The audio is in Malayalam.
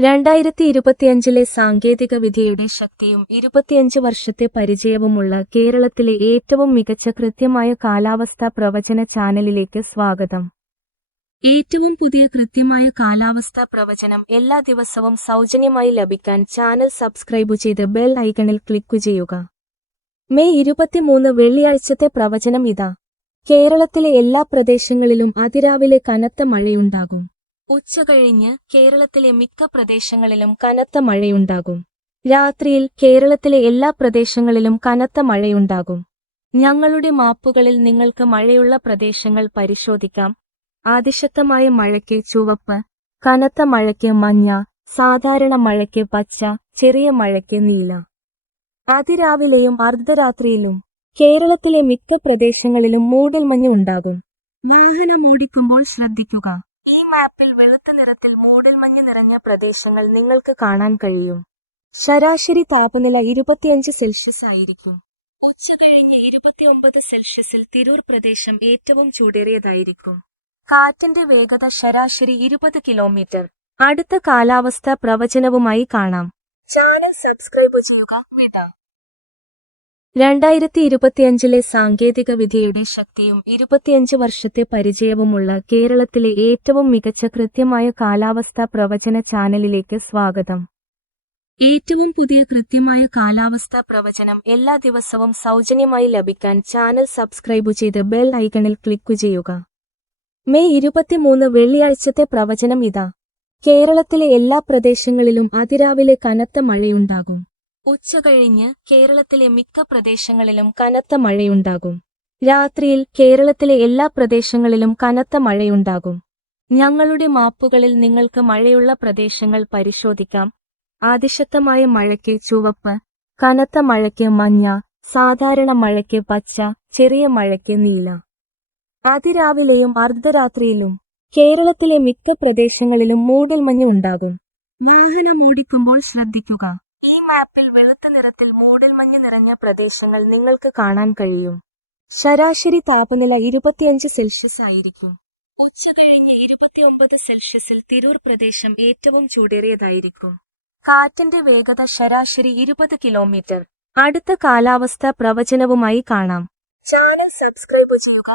2025 സാങ്കേതികവിദ്യയുടെ ശക്തിയും 25 വർഷത്തെ പരിചയവുമുള്ള കേരളത്തിലെ ഏറ്റവും മികച്ച കൃത്യമായ കാലാവസ്ഥാ പ്രവചന ചാനലിലേക്ക് സ്വാഗതം. ഏറ്റവും പുതിയ കൃത്യമായ കാലാവസ്ഥാ പ്രവചനം എല്ലാ ദിവസവും സൗജന്യമായി ലഭിക്കാൻ ചാനൽ സബ്സ്ക്രൈബ് ചെയ്ത് ബെൽ ഐക്കണിൽ ക്ലിക്ക് ചെയ്യുക. മെയ് 23 വെള്ളിയാഴ്ചത്തെ പ്രവചനം ഇതാ. കേരളത്തിലെ എല്ലാ പ്രദേശങ്ങളിലും അതിരാവിലെ കനത്ത മഴയുണ്ടാകും. ഉച്ചകഴിഞ്ഞ് കേരളത്തിലെ മിക്ക പ്രദേശങ്ങളിലും കനത്ത മഴയുണ്ടാകും. രാത്രിയിൽ കേരളത്തിലെ എല്ലാ പ്രദേശങ്ങളിലും കനത്ത മഴയുണ്ടാകും. ഞങ്ങളുടെ മാപ്പുകളിൽ നിങ്ങൾക്ക് മഴയുള്ള പ്രദേശങ്ങൾ പരിശോധിക്കാം. അതിശക്തമായ മഴയ്ക്ക് ചുവപ്പ്, കനത്ത മഴയ്ക്ക് മഞ്ഞ, സാധാരണ മഴയ്ക്ക് പച്ച, ചെറിയ മഴയ്ക്ക് നീല. അതിരാവിലെയും അർദ്ധരാത്രിയിലും കേരളത്തിലെ മിക്ക പ്രദേശങ്ങളിലും മൂടൽമഞ്ഞ് ഉണ്ടാകും. വാഹനം ഓടിക്കുമ്പോൾ ശ്രദ്ധിക്കുക. ഈ മാപ്പിൽ വെളുത്ത നിറത്തിൽ മൂടൽമഞ്ഞ് നിറഞ്ഞ പ്രദേശങ്ങൾ നിങ്ങൾക്ക് കാണാൻ കഴിയും. ശരാശരി താപനില 25 സെൽഷ്യസ് ആയിരിക്കും. ഉച്ചകഴിഞ്ഞ് 29 സെൽഷ്യസിൽ തിരൂർ പ്രദേശം ഏറ്റവും ചൂടേറിയതായിരിക്കും. കാറ്റിന്റെ വേഗത ശരാശരി 20 കിലോമീറ്റർ. അടുത്ത കാലാവസ്ഥാ പ്രവചനവുമായി കാണാം. ചാനൽ സബ്സ്ക്രൈബ് ചെയ്യുക. 2025 സാങ്കേതികവിദ്യയുടെ ശക്തിയും 25 വർഷത്തെ പരിചയവുമുള്ള കേരളത്തിലെ ഏറ്റവും മികച്ച കൃത്യമായ കാലാവസ്ഥാ പ്രവചന ചാനലിലേക്ക് സ്വാഗതം. ഏറ്റവും പുതിയ കൃത്യമായ കാലാവസ്ഥാ പ്രവചനം എല്ലാ ദിവസവും സൗജന്യമായി ലഭിക്കാൻ ചാനൽ സബ്സ്ക്രൈബ് ചെയ്ത് ബെൽ ഐക്കണിൽ ക്ലിക്ക് ചെയ്യുക. മെയ് 23 വെള്ളിയാഴ്ചത്തെ പ്രവചനം ഇതാ. കേരളത്തിലെ എല്ലാ പ്രദേശങ്ങളിലും അതിരാവിലെ കനത്ത മഴയുണ്ടാകും. ഉച്ചകഴിഞ്ഞ് കേരളത്തിലെ മിക്ക പ്രദേശങ്ങളിലും കനത്ത മഴയുണ്ടാകും. രാത്രിയിൽ കേരളത്തിലെ എല്ലാ പ്രദേശങ്ങളിലും കനത്ത മഴയുണ്ടാകും. ഞങ്ങളുടെ മാപ്പുകളിൽ നിങ്ങൾക്ക് മഴയുള്ള പ്രദേശങ്ങൾ പരിശോധിക്കാം. അതിശക്തമായ മഴയ്ക്ക് ചുവപ്പ്, കനത്ത മഴയ്ക്ക് മഞ്ഞ, സാധാരണ മഴയ്ക്ക് പച്ച, ചെറിയ മഴയ്ക്ക് നീല. അതിരാവിലെയും അർദ്ധരാത്രിയിലും കേരളത്തിലെ മിക്ക പ്രദേശങ്ങളിലും മൂടൽമഞ്ഞ് ഉണ്ടാകും. വാഹനം ഓടിക്കുമ്പോൾ ശ്രദ്ധിക്കുക. ഈ മാപ്പിൽ വെളുത്ത നിറത്തിൽ മൂടൽമഞ്ഞ് നിറഞ്ഞ പ്രദേശങ്ങൾ നിങ്ങൾക്ക് കാണാൻ കഴിയും. ശരാശരി താപനില 25 സെൽഷ്യസ് ആയിരിക്കും. ഉച്ചകഴിഞ്ഞ് 29 സെൽഷ്യസിൽ തിരൂർ പ്രദേശം ഏറ്റവും ചൂടേറിയതായിരിക്കും. കാറ്റിന്റെ വേഗത ശരാശരി 20 കിലോമീറ്റർ. അടുത്ത കാലാവസ്ഥാ പ്രവചനവുമായി കാണാം. ചാനൽ സബ്സ്ക്രൈബ് ചെയ്യുക.